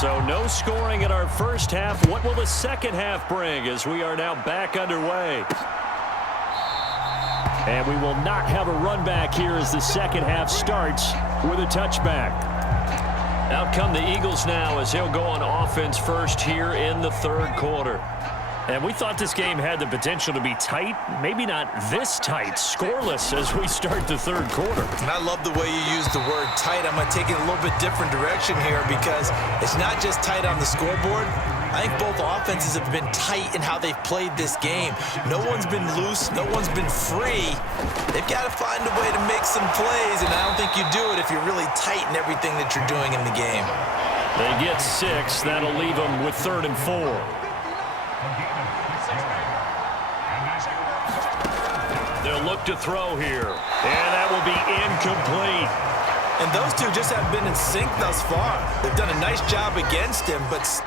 So no scoring in our first half. What will the second half bring as we are now back underway? And we will not have a run back here as the second half starts with a touchback. Out come the Eagles now as he'll go on offense first here in the third quarter. And we thought this game had the potential to be tight, maybe not this tight, scoreless as we start the third quarter. And I love the way you use the word tight. I'm going to take it a little bit different direction here because it's not just tight on the scoreboard. I think both offenses have been tight in how they've played this game. No one's been loose. No one's been free. They've got to find a way to make some plays, and I don't think you do it if you're really tight in everything that you're doing in the game. They get 6. That'll leave them with 3rd and 4. They'll look to throw here, and that will be incomplete. And those two just haven't been in sync thus far. They've done a nice job against him, but still,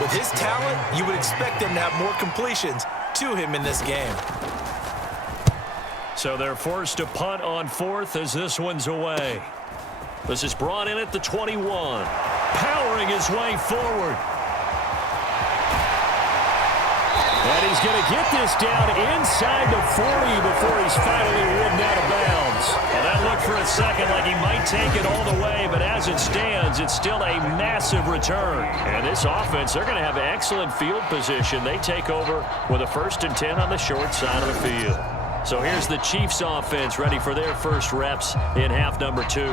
with his talent, you would expect him to have more completions to him in this game. So they're forced to punt on 4th as this one's away. This is brought in at the 21. Powering his way forward. And he's going to get this down inside the 40 before he's finally ridden out of bounds. Well, that looked for a second like he might take it all the way, but as it stands, it's still a massive return. And this offense, they're going to have excellent field position. They take over with a 1st and 10 on the short side of the field. So here's the Chiefs offense ready for their first reps in half number 2.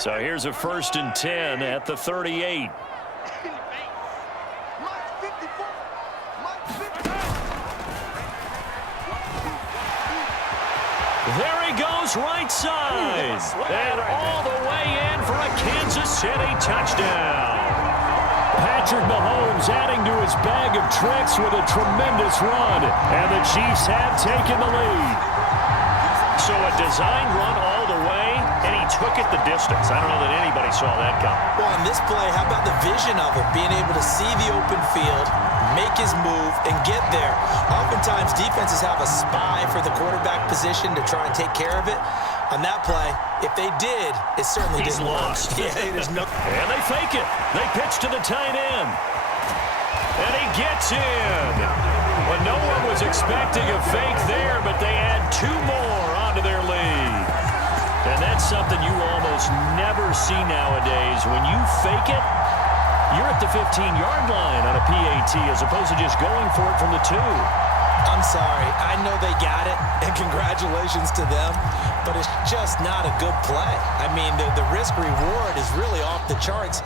So here's a 1st and 10 at the 38. There he goes right side. And all the way in for a Kansas City touchdown. Patrick Mahomes adding to his bag of tricks with a tremendous run. And the Chiefs have taken the lead. So a design run all the way, and he took it the distance. I don't know that anybody saw that coming. Well, on this play, how about the vision of it? Being able to see the open field, make his move, and get there. Oftentimes, defenses have a spy for the quarterback position to try and take care of it. On that play, if they did, it certainly didn't lost. work. Yeah, there's no. And they fake it. They pitch to the tight end. And he gets in. Well, no one was expecting a fake there, but they add 2 more onto their lead. And that's something you almost never see nowadays. When you fake it, you're at the 15-yard line on a PAT as opposed to just going for it from the 2. I'm sorry. I know they got it, and congratulations to them, but it's just not a good play. I mean, the risk-reward is really off the charts,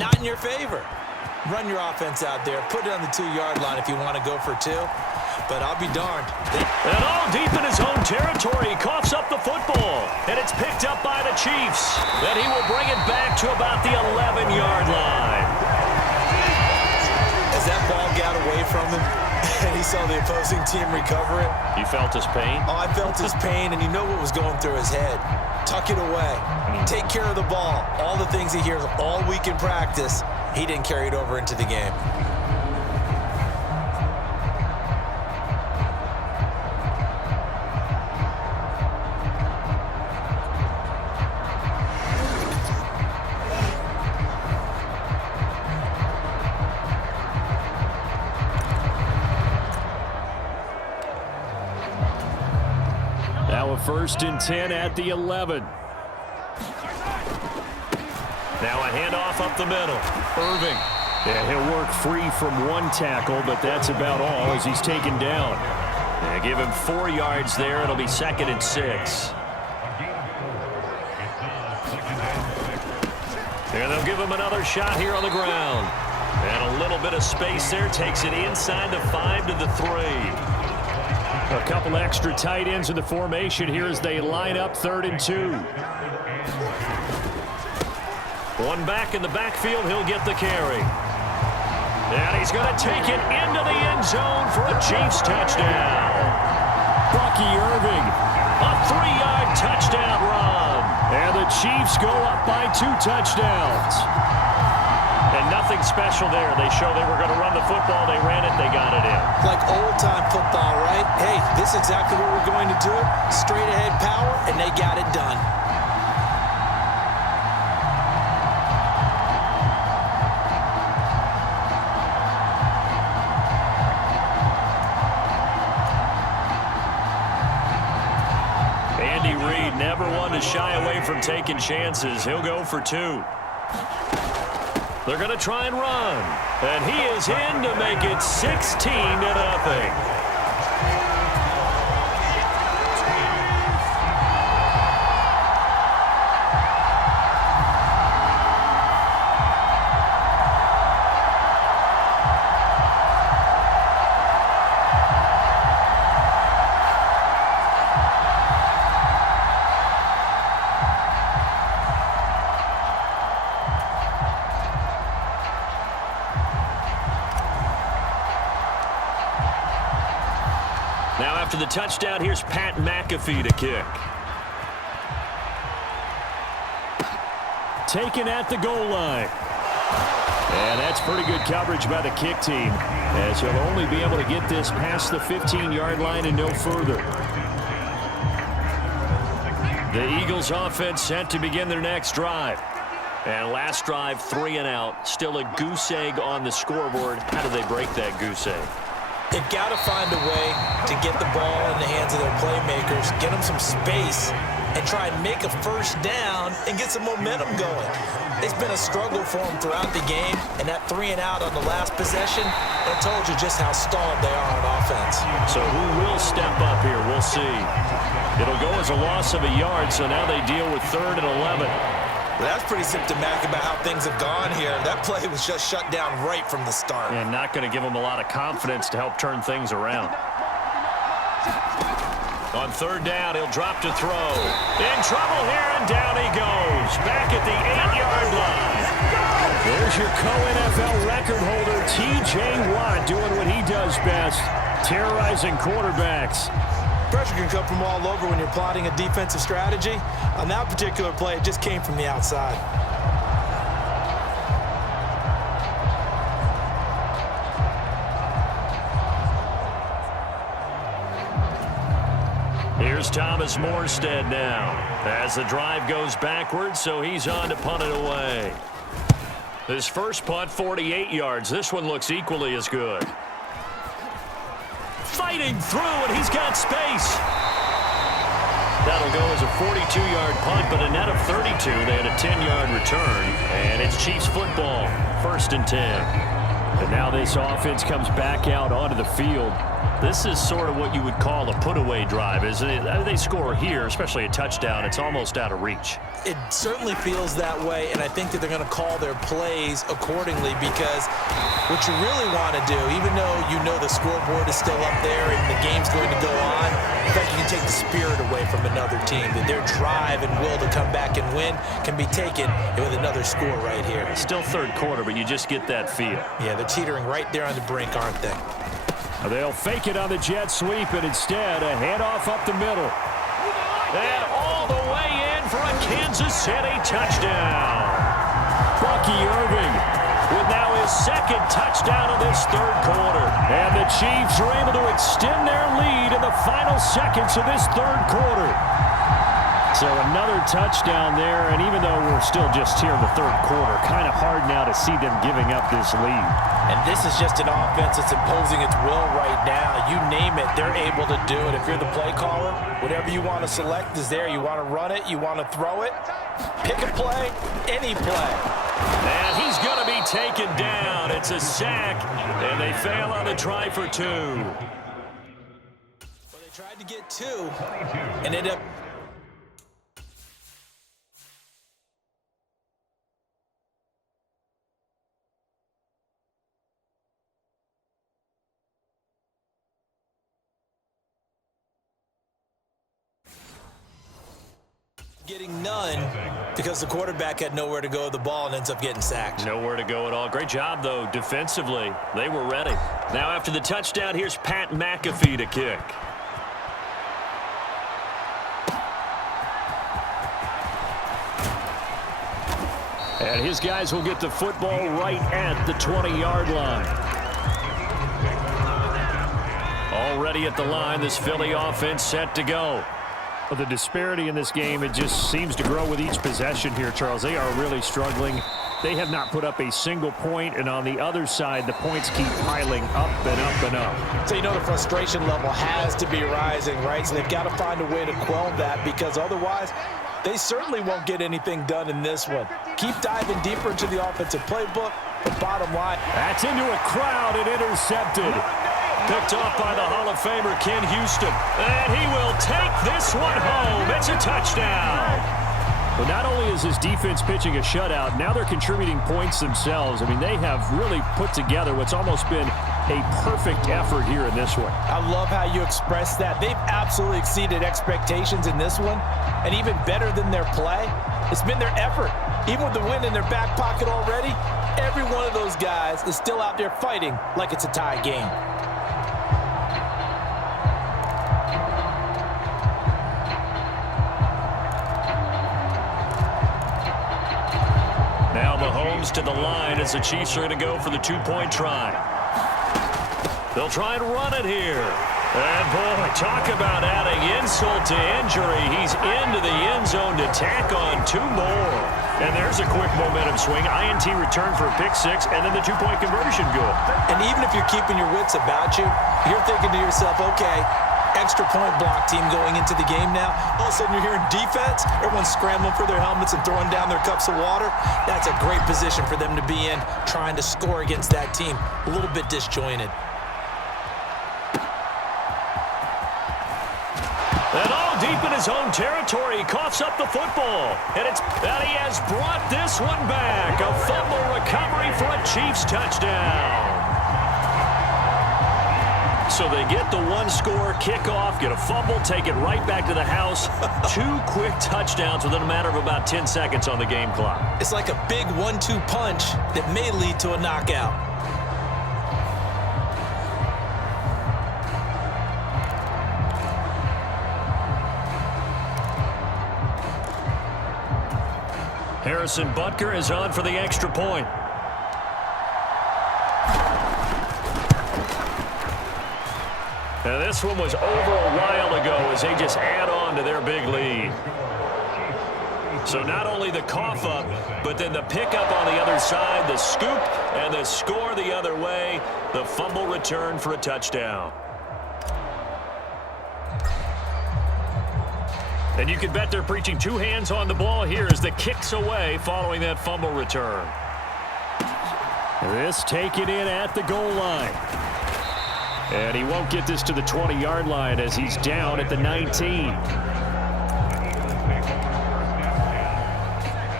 not in your favor. Run your offense out there. Put it on the 2-yard line if you want to go for 2, but I'll be darned. And all deep in his own territory, he coughs up the football, and it's picked up by the Chiefs. Then he will bring it back to about the 11-yard line. As that ball got away from him, and he saw the opposing team recover it. You felt his pain? Oh, I felt his pain, and you know what was going through his head. Tuck it away. Take care of the ball. All the things he hears all week in practice, he didn't carry it over into the game. Now a 1st and 10 at the 11. Now a handoff up the middle. Irving. Yeah, he'll work free from 1 tackle, but that's about all as he's taken down. Yeah, give him 4 yards there. It'll be 2nd and 6. And they'll give him another shot here on the ground. And a little bit of space there. Takes it inside the 5 to the 3. A couple extra tight ends in the formation here as they line up 3rd and 2. One back in the backfield. He'll get the carry. And he's going to take it into the end zone for a Chiefs touchdown. Bucky Irving, a 3-yard touchdown run. And the Chiefs go up by 2 touchdowns. And nothing special there. They show they were going to run the football. They ran it. They got it in. Like old-time football, right? Hey, this is exactly what we're going to do. Straight-ahead power, and they got it done. Andy Reid never one to shy away from taking chances. He'll go for 2. They're going to try and run. And he is in to make it 16-0. Now after the touchdown, here's Pat McAfee to kick. Taken at the goal line. And that's pretty good coverage by the kick team, as he'll only be able to get this past the 15-yard line and no further. The Eagles offense set to begin their next drive. And last drive, 3 and out. Still a goose egg on the scoreboard. How do they break that goose egg? They've got to find a way to get the ball in the hands of their playmakers, get them some space, and try and make a first down and get some momentum going. It's been a struggle for them throughout the game, and that 3 and out on the last possession, that told you just how stalled they are on offense. So who will step up here? We'll see. It'll go as a loss of a yard, so now they deal with 3rd and 11. Well, that's pretty symptomatic about how things have gone here. That play was just shut down right from the start. And not going to give them a lot of confidence to help turn things around. On 3rd down, he'll drop to throw. In trouble here, and down he goes. Back at the 8-yard line. There's your co-NFL record holder, T.J. Watt, doing what he does best, terrorizing quarterbacks. Pressure can come from all over when you're plotting a defensive strategy. On that particular play, it just came from the outside. Here's Thomas Morstead now as the drive goes backwards, so he's on to punt it away. His first punt, 48 yards. This one looks equally as good. Fighting through, and he's got space. That'll go as a 42-yard punt, but a net of 32. They had a 10-yard return, and it's Chiefs football, 1st and 10. And now this offense comes back out onto the field. This is sort of what you would call a put-away drive, isn't it? They score here, especially a touchdown. It's almost out of reach. It certainly feels that way, and I think that they're going to call their plays accordingly, because what you really want to do, even though you know the scoreboard is still up there and the game's going to go on, in fact, you can take the spirit away from another team, that their drive and will to come back and win can be taken with another score right here. Still 3rd quarter, but you just get that feel. Yeah, they're teetering right there on the brink, aren't they? They'll fake it on the jet sweep, and instead a handoff up the middle. And all the way in for a Kansas City touchdown. Bucky Irving with now his 2nd touchdown of this 3rd quarter. And the Chiefs are able to extend their lead in the final seconds of this 3rd quarter. So another touchdown there, and even though we're still just here in the 3rd quarter, kind of hard now to see them giving up this lead. And this is just an offense that's imposing its will right now. You name it, they're able to do it. If you're the play caller, whatever you want to select is there. You want to run it, you want to throw it, pick a play, any play. And he's going to be taken down. It's a sack, and they fail on the try for 2. Well, they tried to get 2 and ended up Getting none because the quarterback had nowhere to go with the ball and ends up getting sacked. Nowhere to go at all. Great job, though, defensively. They were ready. Now after the touchdown, here's Pat McAfee to kick. And his guys will get the football right at the 20-yard line. Already at the line, this Philly offense set to go. Well, the disparity in this game, it just seems to grow with each possession here, Charles. They are really struggling. They have not put up a single point, and on the other side, the points keep piling up and up and up. So you know the frustration level has to be rising, right? So they've got to find a way to quell that, because otherwise they certainly won't get anything done in this one. Keep diving deeper into the offensive playbook, but bottom line. That's into a crowd and intercepted. Picked off by the Hall of Famer Ken Houston. And he will take this one home. It's a touchdown. But not only is his defense pitching a shutout, now they're contributing points themselves. I mean, they have really put together what's almost been a perfect effort here in this one. I love how you express that. They've absolutely exceeded expectations in this one. And even better than their play, it's been their effort. Even with the win in their back pocket already, every one of those guys is still out there fighting like it's a tie game. Now MAHOMES to the line as the Chiefs are going to go for the two-point try. They'll try and run it here. And, boy, talk about adding insult to injury. He's into the end zone to tack on two more. And there's a quick momentum swing. INT return for a pick six, and then the two-point conversion good. And even if you're keeping your wits about you, you're thinking to yourself, okay, extra point block team going into the game now. All of a sudden you're hearing defense. Everyone's scrambling for their helmets and throwing down their cups of water. That's a great position for them to be in, trying to score against that team. A little bit disjointed. And all deep in his own territory, he coughs up the football. And he has brought this one back. A fumble recovery for a Chiefs touchdown. So they get the one-score kickoff, get a fumble, take it right back to the house. Two quick touchdowns within a matter of about 10 seconds on the game clock. It's like a big 1-2 punch that may lead to a knockout. Harrison Butker is on for the extra point. Now this one was over a while ago as they just add on to their big lead. So not only the cough up, but then the pickup on the other side, the scoop, and the score the other way. The fumble return for a touchdown. And you can bet they're preaching two hands on the ball here as the kick's away following that fumble return. This taken in at the goal line. And he won't get this to the 20-yard line as he's down at the 19.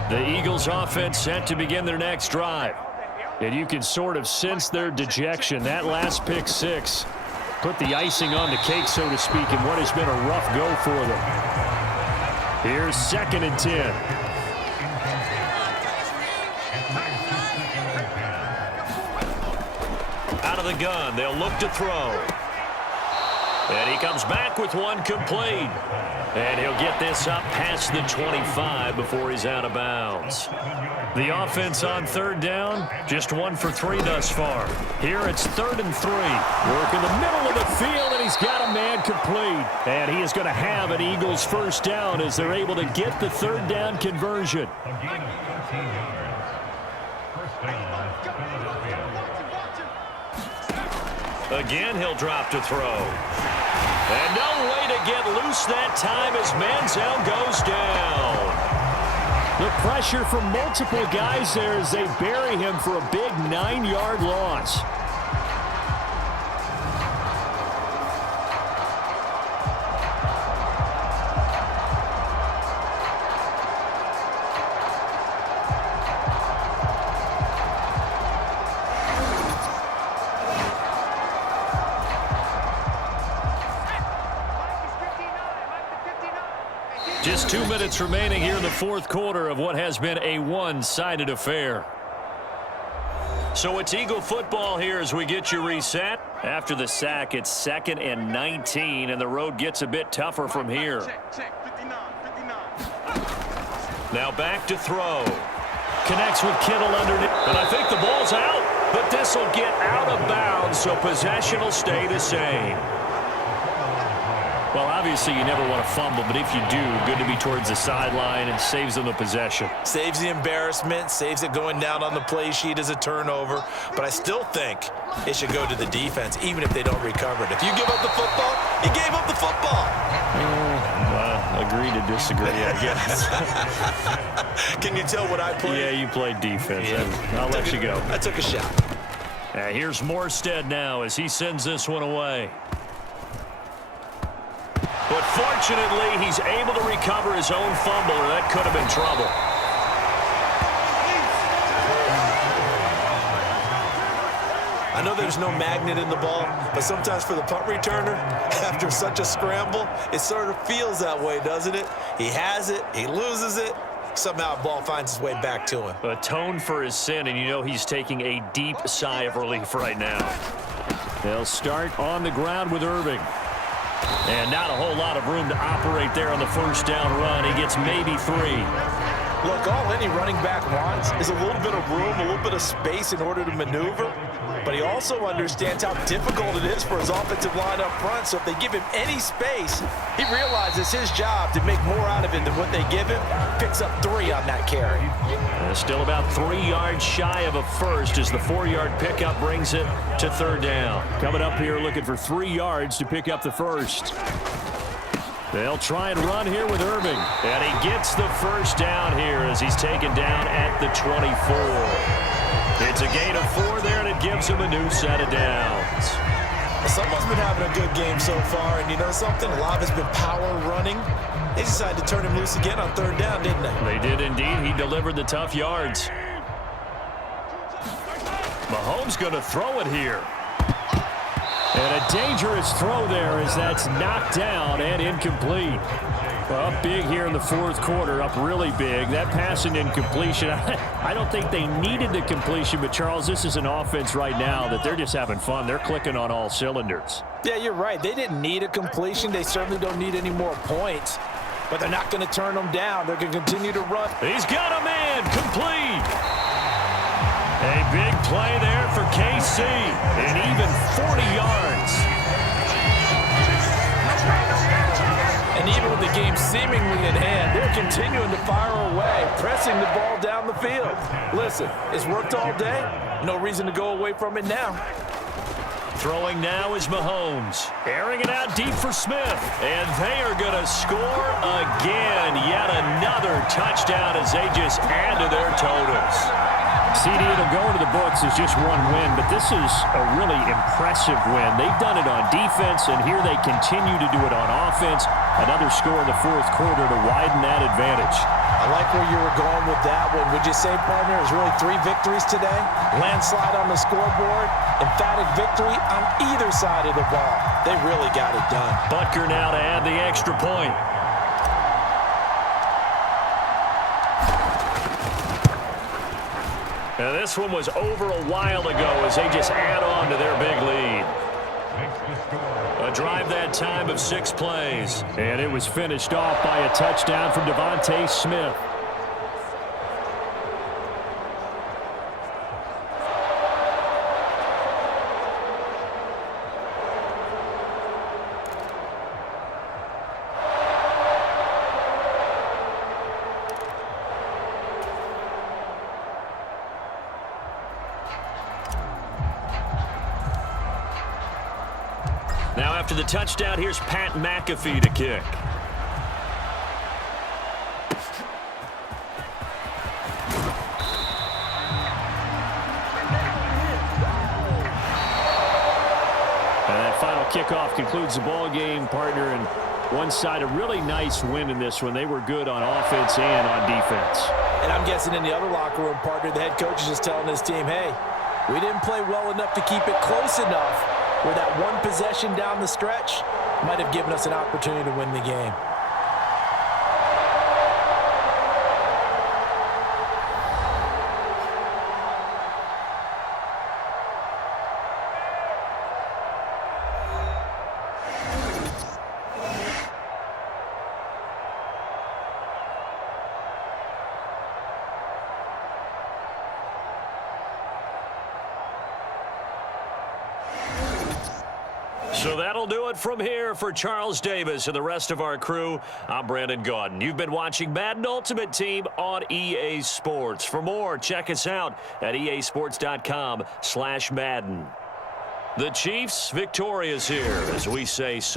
The Eagles offense set to begin their next drive. And you can sort of sense their dejection. That last pick six put the icing on the cake, so to speak, in what has been a rough go for them. Here's 2nd and 10. Out of the gun, they'll look to throw. And he comes back with one complete. And he'll get this up past the 25 before he's out of bounds. The offense on 3rd down, just 1 for 3 thus far. Here it's 3rd and 3. Work in the middle of the field, and he's got a man complete. And he is going to have an Eagles first down as they're able to get the 3rd down conversion. Again, he'll drop to throw. And no way to get loose that time as Manziel goes down. The pressure from multiple guys there as they bury him for a big 9-yard loss. Just Just 2 minutes remaining here in the fourth quarter of what has been a one-sided affair. So it's Eagle football here as we get you reset. After the sack, it's 2nd and 19, and the road gets a bit tougher from here. Now back to throw. Connects with Kittle underneath. And I think the ball's out, but this will get out of bounds, so possession will stay the same. Well, obviously you never want to fumble, but if you do, good to be towards the sideline and saves them the possession. Saves the embarrassment, saves it going down on the play sheet as a turnover. But I still think it should go to the defense, even if they don't recover it. If you give up the football, you gave up the football. Agree to disagree, I guess. Can you tell what I played? Yeah, you played defense. Yeah. I'll let you go. I took a shot. Here's Morstead now as he sends this one away. But fortunately, he's able to recover his own fumble, or that could have been trouble. I know there's no magnet in the ball, but sometimes for the punt returner, after such a scramble, it sort of feels that way, doesn't it? He has it, he loses it, somehow the ball finds its way back to him. Atone for his sin, and you know he's taking a deep sigh of relief right now. They'll start on the ground with Irving. And not a whole lot of room to operate there on the first down run. He gets maybe 3. Look, all any running back wants is a little bit of room, a little bit of space in order to maneuver. But he also understands how difficult it is for his offensive line up front. So if they give him any space, he realizes his job to make more out of it than what they give him. Picks up 3 on that carry. Still about 3 yards shy of a first as the 4-yard pickup brings it to 3rd down. Coming up here looking for 3 yards to pick up the first. They'll try and run here with Irving. And he gets the first down here as he's taken down at the 24. It's a gain of 4 there, and it gives him a new set of downs. Someone's been having a good game so far, and you know something? A lot of it's been power running. They decided to turn him loose again on 3rd down, didn't they? They did indeed. He delivered the tough yards. Mahomes going to throw it here. And a dangerous throw there as that's knocked down and incomplete. Well, up big here in the fourth quarter, up really big. That passing incompletion, I don't think they needed the completion, but Charles, this is an offense right now that they're just having fun. They're clicking on all cylinders. Yeah, you're right. They didn't need a completion. They certainly don't need any more points, but they're not going to turn them down. They're going to continue to run. He's got a man complete. A big play there for KC, and even 40 yards. And even with the game seemingly in hand, they're continuing to fire away, pressing the ball down the field. Listen, it's worked all day. No reason to go away from it now. Throwing now is Mahomes. Airing it out deep for Smith. And they are going to score again. Yet another touchdown as they just add to their totals. CD, it'll go into the books as just one win, but this is a really impressive win. They've done it on defense, and here they continue to do it on offense. Another score in the fourth quarter to widen that advantage. I like where you were going with that one. Would you say, partner, it's really 3 victories today? Landslide on the scoreboard, emphatic victory on either side of the ball. They really got it done. Butker now to add the extra point. Now this one was over a while ago as they just add on to their big lead. A drive that time of 6 plays. And it was finished off by a touchdown from Devontae Smith. Now after the touchdown, here's Pat McAfee to kick. And that final kickoff concludes the ball game, partner, and one side a really nice win in this one. They were good on offense and on defense. And I'm guessing in the other locker room, partner, the head coach is just telling his team, hey, we didn't play well enough to keep it close enough where that one possession down the stretch might have given us an opportunity to win the game. So that'll do it from here for Charles Davis and the rest of our crew. I'm Brandon Gaudin. You've been watching Madden Ultimate Team on EA Sports. For more, check us out at easports.com/Madden. The Chiefs victorious here as we say so.